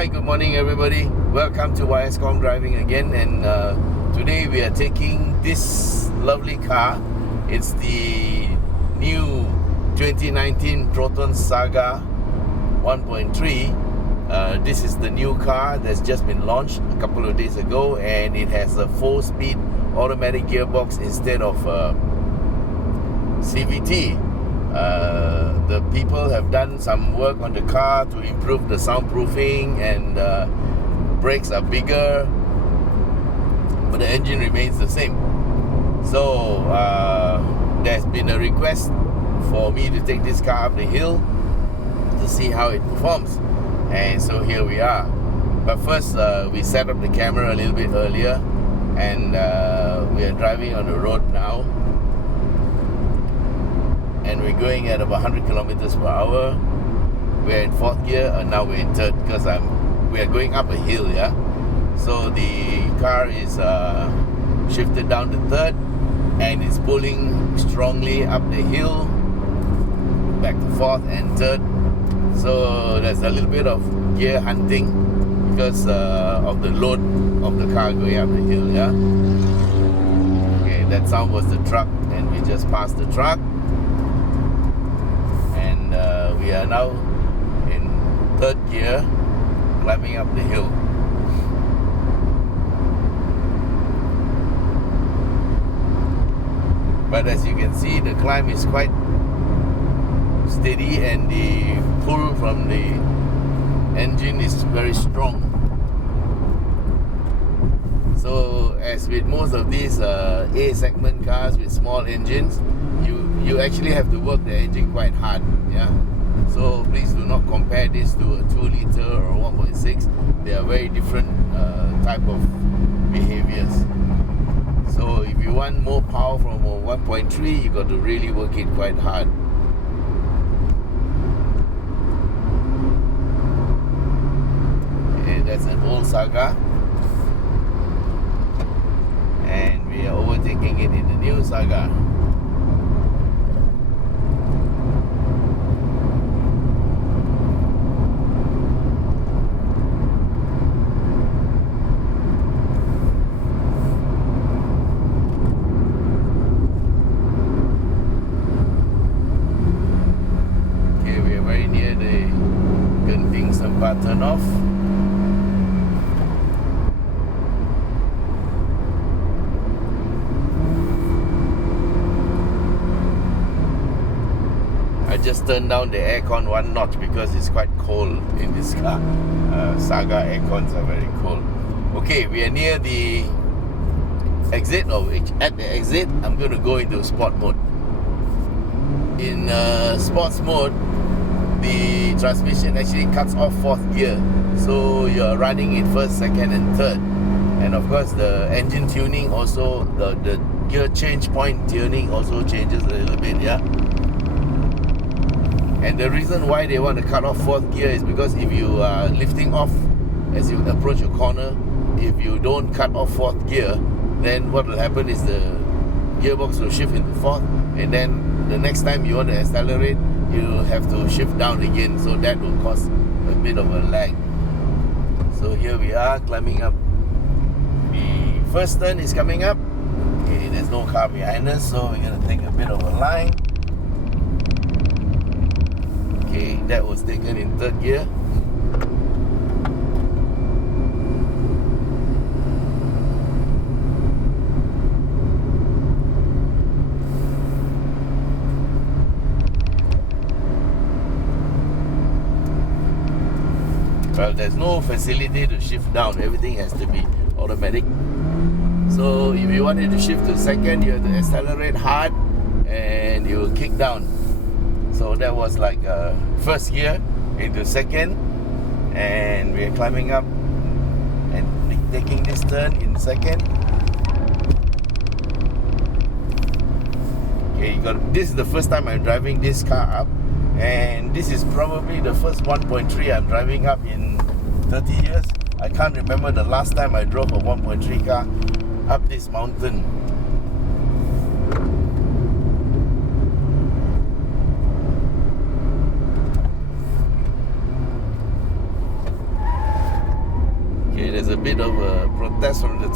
Hi, good morning everybody. Welcome to Khong Driving again, and today we are taking this lovely car. It's the new 2019 Proton Saga 1.3. This is the new car that's just been launched a couple of days ago, and it has a 4-speed automatic gearbox instead of CVT. The people have done some work on the car to improve the soundproofing, and brakes are bigger, but the engine remains the same. So there's been a request for me to take this car up the hill to see how it performs, and so here we are. But first we set up the camera a little bit earlier, and we are driving on the road now, and we're going at about 100 kilometers per hour. We're in 4th gear, and now we're in 3rd because we are going up a hill, yeah. So the car is shifted down to 3rd, and it's pulling strongly up the hill back to 4th and 3rd. So there's a little bit of gear hunting because of the load of the car going up the hill, yeah. Okay, that sound was the truck, and we just passed the truck. We are now in 3rd gear, climbing up the hill. But as you can see, the climb is quite steady, and the pull from the engine is very strong. So as with most of these A segment cars with small engines, you actually have to work the engine quite hard, yeah. So please do not compare this to a 2 litre or 1.6. They are very different type of behaviors. So if you want more power from a 1.3, you got to really work it quite hard. Okay, that's an old Saga, and we are overtaking it in the new Saga. Turn off. I just turned down the aircon 1 notch because it's quite cold in this car. Saga aircons are very cold. Okay, we are near the exit, or at the exit I'm going to go into sport mode. In sports mode, the transmission actually cuts off 4th gear, so you're running in 1st, 2nd and 3rd. And of course the engine tuning also, the gear change point tuning also changes a little bit, yeah. And the reason why they want to cut off 4th gear is because if you are lifting off as you approach a corner, if you don't cut off 4th gear, then what will happen is the gearbox will shift into 4th, and then the next time you want to accelerate, you have to shift down again, so that will cause a bit of a lag. So here we are climbing up. The first turn is coming up. Okay, there's no car behind us, so we're going to take a bit of a line. Okay, that was taken in 3rd gear. Well, there's no facility to shift down. Everything has to be automatic. So if you wanted to shift to 2nd, you have to accelerate hard, and you will kick down. So that was like 1st gear into 2nd, and we're climbing up and taking this turn in 2nd. Okay, this is the first time I'm driving this car up, and this is probably the first 1.3 I'm driving up in 30 years. I can't remember the last time I drove a 1.3 car up this mountain.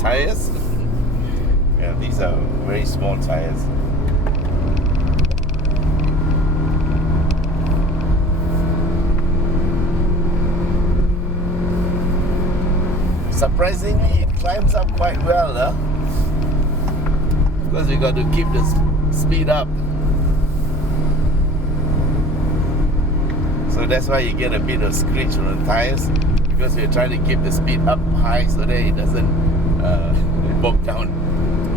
tires. Yeah, these are very small tires. Surprisingly, it climbs up quite well, because we got to keep the speed up. So that's why you get a bit of screech on the tires, because we're trying to keep the speed up high so that it doesn't bog down.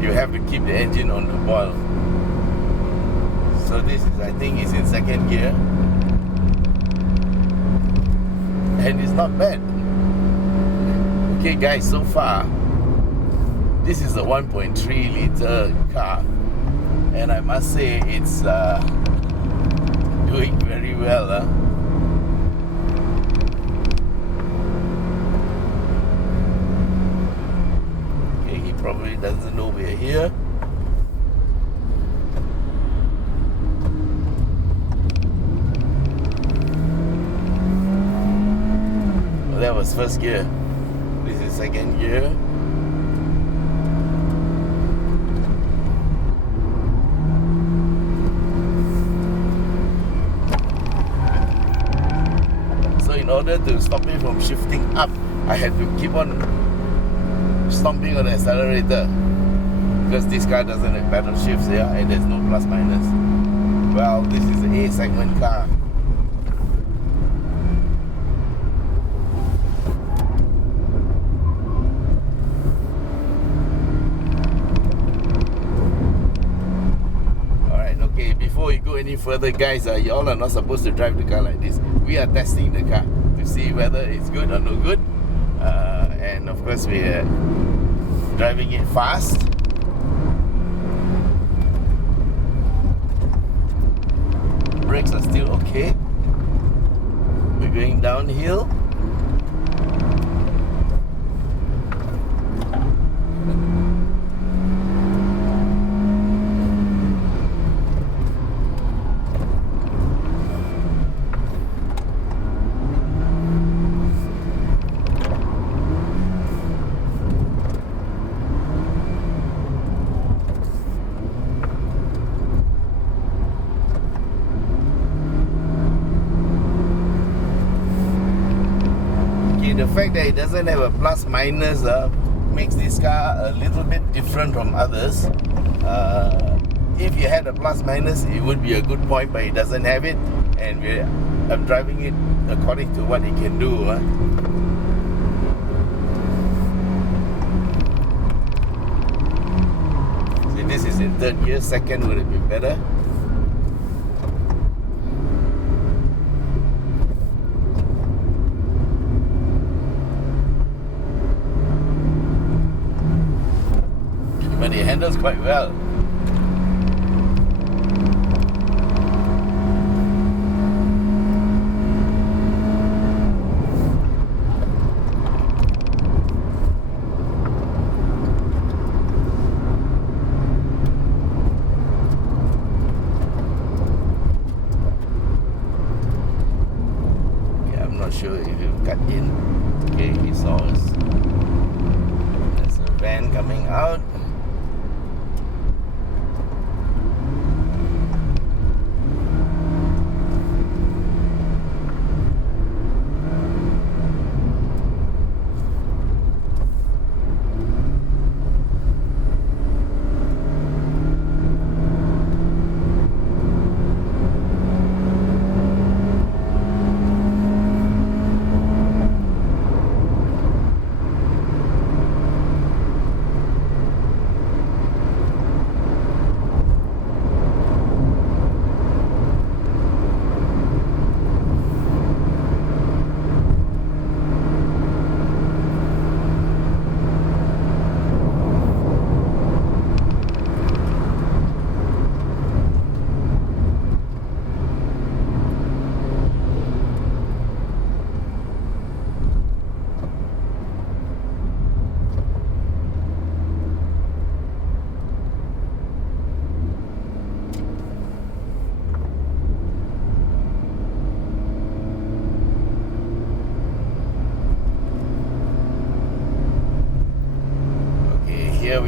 You have to keep the engine on the boil. So this is, I think, is in second gear, and it's not bad. Okay guys, so far this is a 1.3 litre car, and I must say it's doing very well. Okay, he probably doesn't know we're here. Well, that was first gear. This is second gear. So in order to stop me from shifting up, I had to keep on stomping on the accelerator, because this car doesn't have pedal shifts here, and there's no plus minus. Well, this is an A segment car. Before we go any further, guys, y'all are not supposed to drive the car like this. We are testing the car to see whether it's good or no good, and of course we are driving it fast. Brakes are still okay. We're going downhill. The fact that it doesn't have a plus minus makes this car a little bit different from others. If you had a plus minus, it would be a good point, but it doesn't have it, and I'm driving it according to what it can do. See, this is in third gear. Second would have been better. But it handles quite well. Okay, I'm not sure if you cut in. Okay, he saw us. There's a van coming out.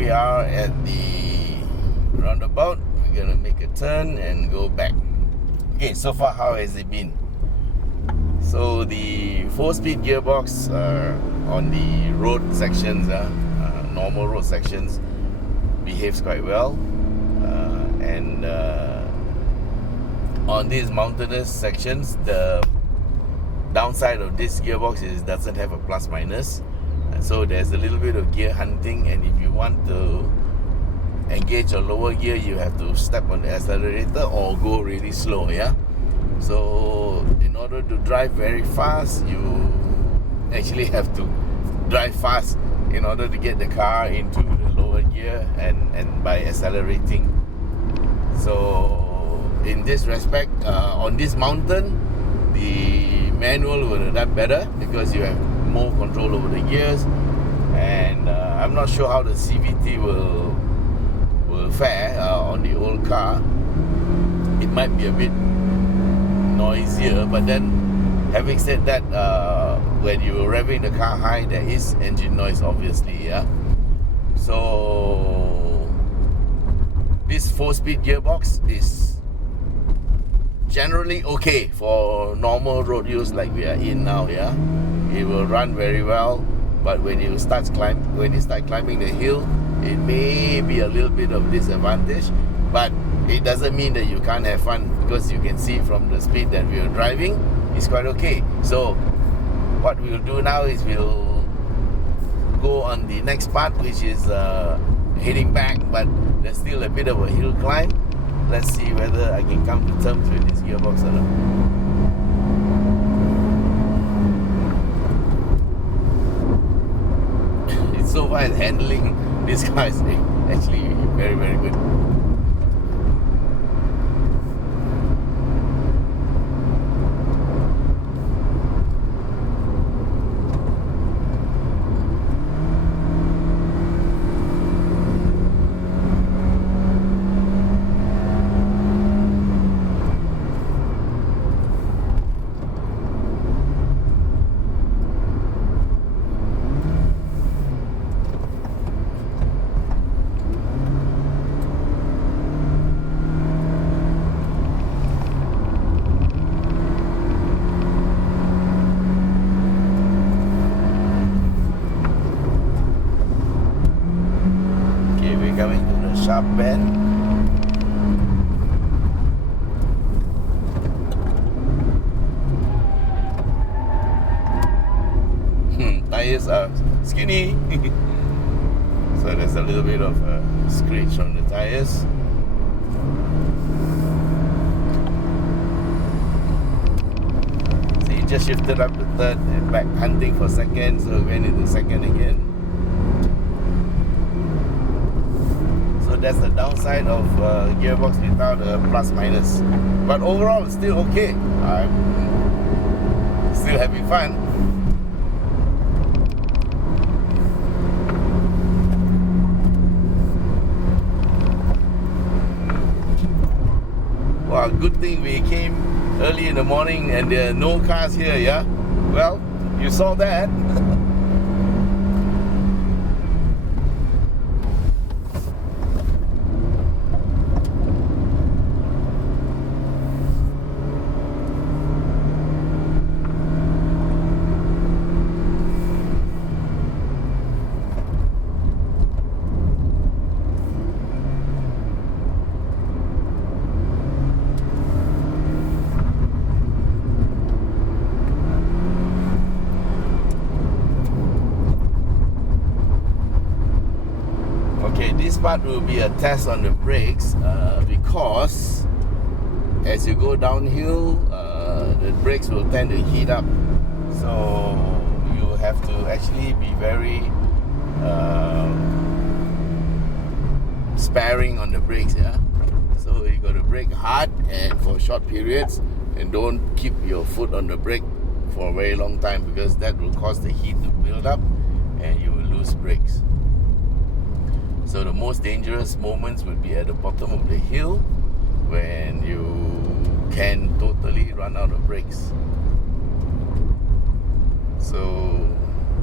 we are at the roundabout. We're gonna make a turn and go back. Okay, so far how has it been? So the 4-speed gearbox on the road sections, normal road sections, behaves quite well, and on these mountainous sections, the downside of this gearbox is it doesn't have a plus minus, and so there's a little bit of gear hunting, and if you want to engage a lower gear, you have to step on the accelerator or go really slow. So in order to drive very fast, you actually have to drive fast in order to get the car into the lower gear and by accelerating. So in this respect, on this mountain, the manual would have done better because you have more control over the gears, and I'm not sure how the CVT will fare on the old car. It might be a bit noisier, but then having said that, when you're revving the car high, there is engine noise, obviously. So this 4-speed gearbox is generally okay for normal road use like we are in now. It will run very well, but when you start climbing the hill, it may be a little bit of disadvantage, but it doesn't mean that you can't have fun, because you can see from the speed that we are driving, it's quite okay. So what we'll do now is we'll go on the next part, which is heading back, but there's still a bit of a hill climb. Let's see whether I can come to terms with this gearbox or not. It's so far as handling this car is actually very, very good. Coming to the sharp bend. Tires are skinny. So there's a little bit of a scratch on the tires. So you just shifted up the third and back hunting for second, so went into second again. That's the downside of gearbox without a plus minus, but overall it's still okay. I'm still having fun. Wow, good thing we came early in the morning and there are no cars here. Well, you saw that. Okay, this part will be a test on the brakes because as you go downhill, the brakes will tend to heat up. So you have to actually be very sparing on the brakes. So you got to brake hard and for short periods, and don't keep your foot on the brake for a very long time, because that will cause the heat to build up and you will lose brakes. So the most dangerous moments would be at the bottom of the hill when you can totally run out of brakes. So,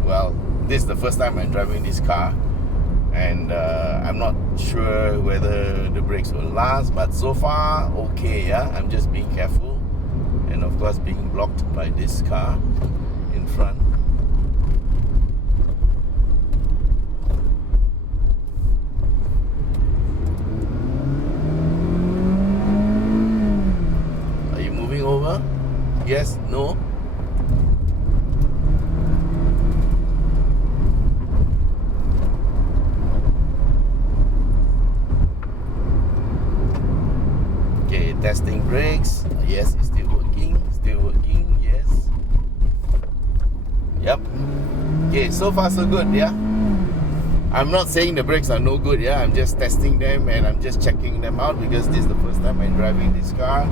well, this is the first time I'm driving this car, and I'm not sure whether the brakes will last, but so far okay. Yeah, I'm just being careful, and of course being blocked by this car in front. Are you moving over? Yes? No? Testing brakes. Yes, it's still working. Still working. Yes. Yep. Okay, so far so good. Yeah. I'm not saying the brakes are no good. Yeah, I'm just testing them and I'm just checking them out because this is the first time I'm driving this car.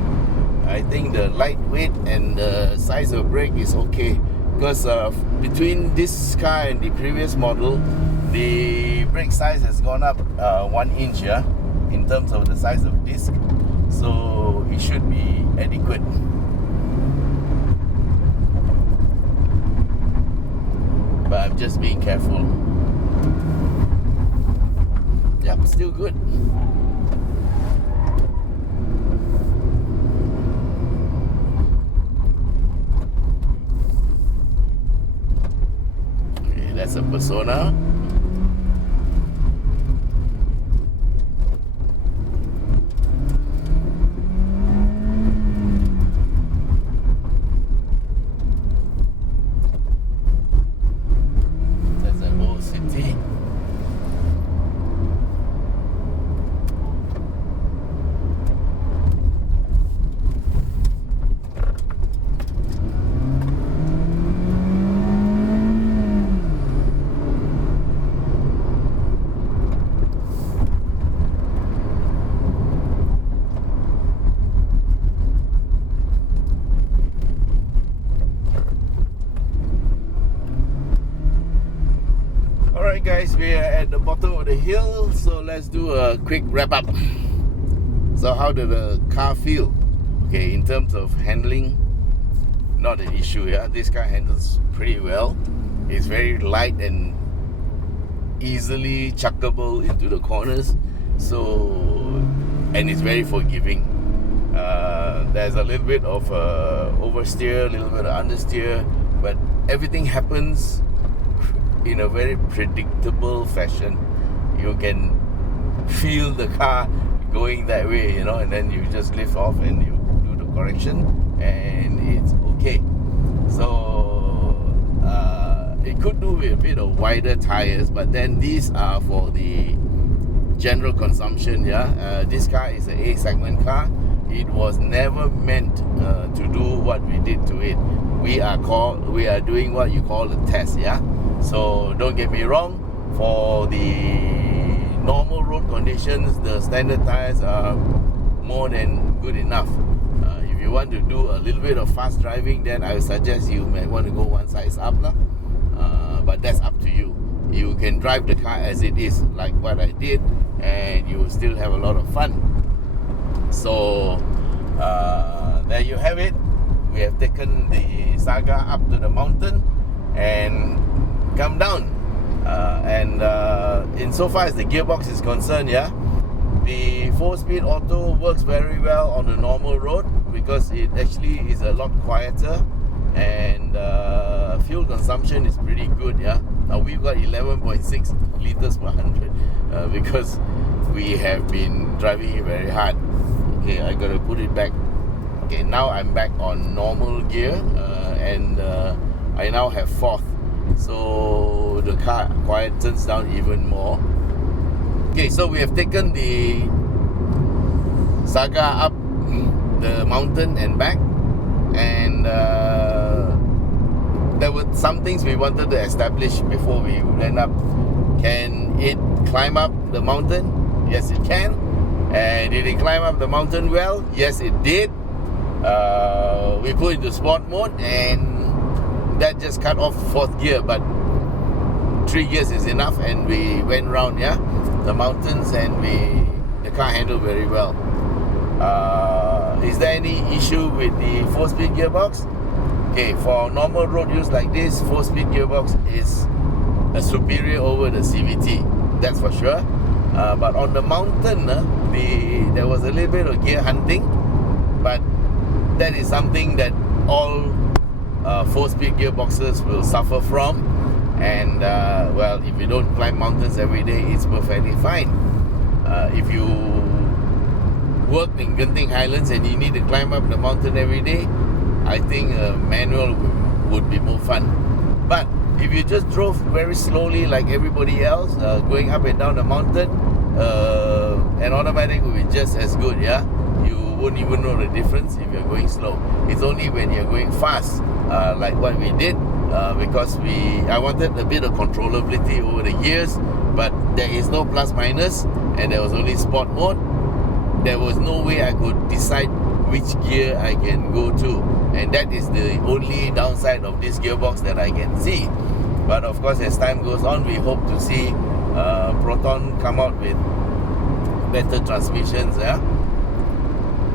I think the lightweight and the size of brake is okay because between this car and the previous model, the brake size has gone up 1 inch. Yeah, in terms of the size of disc. So it should be adequate. But I'm just being careful. Yep, still good. Okay, that's a Persona. Guys, we are at the bottom of the hill, so let's do a quick wrap up. So how did the car feel? Okay, in terms of handling, not an issue. Yeah, this car handles pretty well. It's very light and easily chuckable into the corners, so, and it's very forgiving. There's a little bit of oversteer, a little bit of understeer, but everything happens in a very predictable fashion. You can feel the car going that way, you know, and then you just lift off and you do the correction and it's okay. So it could do with a bit of wider tires, but then these are for the general consumption. Yeah, this car is an A segment car. It was never meant to do what we did to it. We are doing what you call a test. Yeah. So don't get me wrong, for the normal road conditions, the standard tires are more than good enough. If you want to do a little bit of fast driving, then I would suggest you may want to go one size up. But that's up to you. You can drive the car as it is, like what I did, and you will still have a lot of fun. So there you have it. We have taken the Saga up to the mountain and come down, and insofar as the gearbox is concerned, yeah, the 4-speed auto works very well on the normal road because it actually is a lot quieter, and fuel consumption is pretty good. Yeah, now we've got 11.6 liters per 100 because we have been driving it very hard. Okay, I gotta put it back. Okay, now I'm back on normal gear, and I now have 4th. So the car quietens down even more. Okay, so we have taken the Saga up the mountain and back, and there were some things we wanted to establish before we went up. Can it climb up the mountain? Yes, it can. And did it climb up the mountain well? Yes, it did. We put it into sport mode, and that just cut off 4th gear, but 3 gears is enough, and we went round, yeah, the mountains, and the car handled very well. Is there any issue with the 4-speed gearbox? Okay, for normal road use like this, 4-speed gearbox is a superior over the CVT. that's for sure. But on the mountain, there was a little bit of gear hunting, but that is something that all 4-speed gearboxes will suffer from. And well, if you don't climb mountains every day, it's perfectly fine. If you work in Genting Highlands and you need to climb up the mountain every day, I think a manual would be more fun. But if you just drove very slowly like everybody else, going up and down the mountain, an automatic will be just as good, yeah? You won't even know the difference if you're going slow. It's only when you're going fast, like what we did, because I wanted a bit of controllability over the years, but there is no plus minus, and there was only sport mode. There was no way I could decide which gear I can go to, and that is the only downside of this gearbox that I can see. But of course, as time goes on, we hope to see Proton come out with better transmissions, yeah?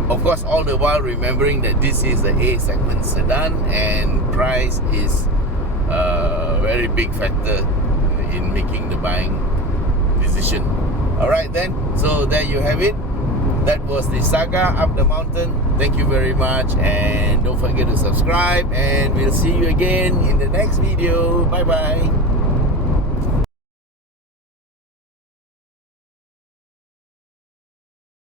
Of course, all the while remembering that this is the A segment sedan, and price is a very big factor in making the buying decision. Alright then, so there you have it. That was the Saga up the mountain. Thank you very much, and don't forget to subscribe, and we'll see you again in the next video. Bye bye.